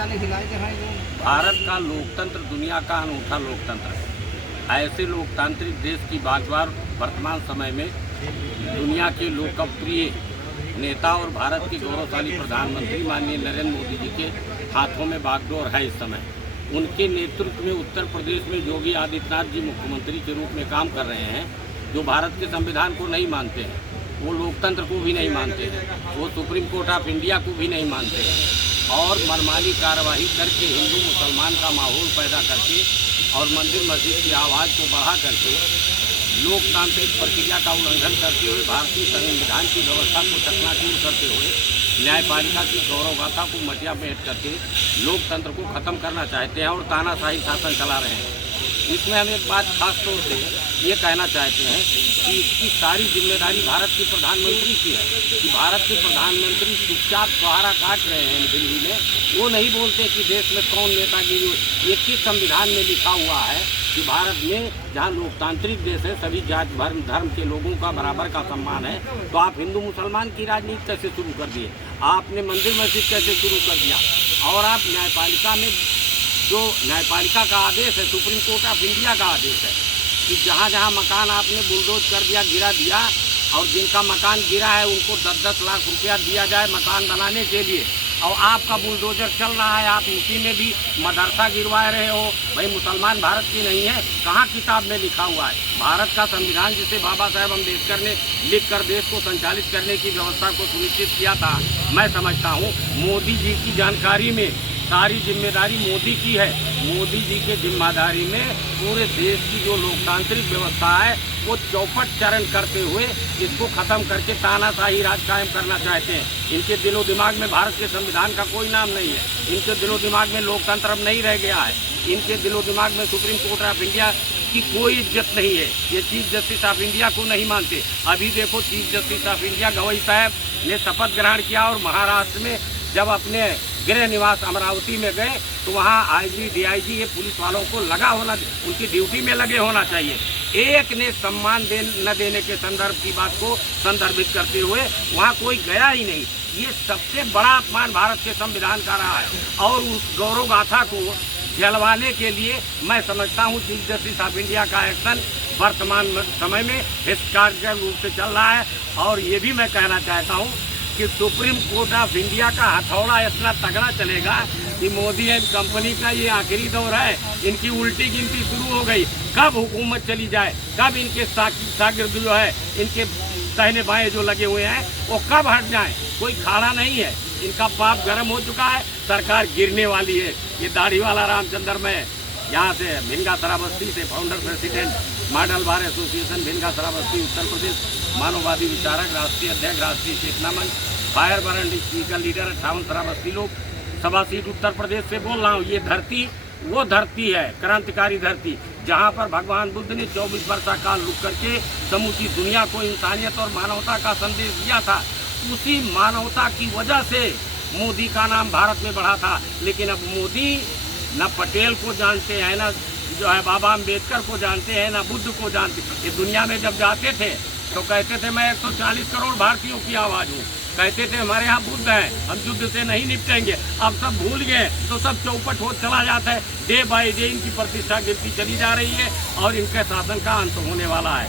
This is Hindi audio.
जाने खिलाए दिखाए। भारत का लोकतंत्र दुनिया का अनूठा लोकतंत्र है। ऐसे लोकतांत्रिक देश की बागडोर वर्तमान समय में दुनिया के लोकप्रिय नेता और भारत के गौरवशाली प्रधानमंत्री माननीय नरेंद्र मोदी जी के हाथों में बागडोर है। इस समय उनके नेतृत्व में उत्तर प्रदेश में योगी आदित्यनाथ जी मुख्यमंत्री के रूप में काम कर रहे हैं, जो भारत के संविधान को नहीं मानते हैं, वो लोकतंत्र को भी नहीं मानते हैं, वो सुप्रीम कोर्ट ऑफ इंडिया को भी नहीं मानते हैं और मनमानी कार्रवाई करके हिंदू मुसलमान का माहौल पैदा करके और मंदिर मस्जिद की आवाज़ को बढ़ा करके लोकतांत्रिक प्रक्रिया का उल्लंघन करते हुए भारतीय संविधान की व्यवस्था को चकनाचूर करते हुए न्यायपालिका की गौरव गाथा को मटिया मेट करके लोकतंत्र को ख़त्म करना चाहते हैं और तानाशाही शासन चला रहे हैं। इसमें हम एक बात खास तौर से ये कहना चाहते हैं कि इसकी सारी जिम्मेदारी भारत के प्रधानमंत्री की है कि भारत के प्रधानमंत्री चुपचाप सहारा काट रहे हैं दिल्ली में। वो नहीं बोलते कि देश में कौन नेतागिरी, ये किस संविधान में लिखा हुआ है कि भारत में जहाँ लोकतांत्रिक देश है, सभी जात धर्म के लोगों का बराबर का सम्मान है, तो आप हिंदू मुसलमान की राजनीति कैसे शुरू कर दिए? आपने मंदिर मस्जिद कैसे शुरू कर दिया? और आप न्यायपालिका में जो न्यायपालिका का आदेश है, सुप्रीम कोर्ट ऑफ इंडिया का आदेश है कि जहाँ जहाँ मकान आपने बुलडोज कर दिया, गिरा दिया, और जिनका मकान गिरा है उनको 10-10 लाख रुपया दिया जाए मकान बनाने के लिए, और आपका बुलडोजर चल रहा है, आप यूपी में भी मदरसा गिरवा रहे हो। भाई मुसलमान भारत की नहीं है? कहाँ किताब में लिखा हुआ है? भारत का संविधान जिसे बाबा साहेब अम्बेडकर ने लिख कर देश को संचालित करने की व्यवस्था को सुनिश्चित किया था, मैं समझता हूँ मोदी जी की जानकारी में सारी जिम्मेदारी मोदी की है। मोदी जी के जिम्मेदारी में पूरे देश की जो लोकतांत्रिक व्यवस्था है वो चौपट चरण करते हुए इसको ख़त्म करके तानाशाही राज कायम करना चाहते हैं। इनके दिलो दिमाग में भारत के संविधान का कोई नाम नहीं है, इनके दिलो दिमाग में लोकतंत्र अब नहीं रह गया है, इनके दिलो दिमाग में सुप्रीम कोर्ट ऑफ इंडिया की कोई इज्जत नहीं है। ये चीफ जस्टिस ऑफ इंडिया को नहीं मानते। अभी देखो chief justice of India Gavai साहब ने शपथ ग्रहण किया और महाराष्ट्र में जब अपने गृह निवास अमरावती में गए तो वहाँ आईजी डीआईजी ये पुलिस वालों को लगा होना, उनकी ड्यूटी में लगे होना चाहिए। एक ने सम्मान न देने के संदर्भ की बात को संदर्भित करते हुए वहाँ कोई गया ही नहीं। ये सबसे बड़ा अपमान भारत के संविधान का रहा है और उस गौरव गाथा को जलवाने के लिए मैं समझता हूँ चीफ जस्टिस ऑफ इंडिया का एक्शन वर्तमान समय में हितकारी रूप से चल रहा है। और ये भी मैं कहना चाहता हूँ कि सुप्रीम कोर्ट ऑफ इंडिया का हथौड़ा इतना तगड़ा चलेगा कि मोदी एंड कंपनी का ये आखिरी दौर है, इनकी उल्टी गिनती शुरू हो गई। कब हुकूमत चली जाए, कब इनके शागिर्द जो है, इनके दाहिने बाएं जो लगे हुए हैं वो कब हट जाएं, कोई खाड़ा नहीं है। इनका पाप गर्म हो चुका है, सरकार गिरने वाली है। ये दाढ़ी वाला रामचंद्र मैं यहाँ से भिनगा श्रावस्ती से founder president model bar association Bhinga Shravasti Uttar Pradesh, मानववादी विचारक, राष्ट्रीय अध्यक्ष, Rashtriya Chetna Manch, fire brand speaker leader 58 Shravasti Lok Sabha seat Uttar Pradesh से बोल रहा हूँ। ये धरती वो धरती है, क्रांतिकारी धरती, जहाँ पर भगवान बुद्ध ने 24 वर्षा काल रुक करके समूची दुनिया को इंसानियत और मानवता का संदेश दिया था। उसी मानवता की वजह से मोदी का नाम भारत में बढ़ा था। लेकिन अब मोदी न पटेल को जानते हैं, न जो है बाबा अम्बेडकर को जानते हैं, न बुद्ध को जानते। ये दुनिया में जब जाते थे तो कहते थे मैं 140 करोड़ भारतीयों की आवाज़ हूँ, कहते थे हमारे यहाँ बुद्ध हैं, हम युद्ध से नहीं निपटेंगे। अब सब भूल गए तो सब चौपट हो चला जाता है। डे बाय डे इनकी प्रतिष्ठा गिरती चली जा रही है और इनके शासन का अंत होने वाला है।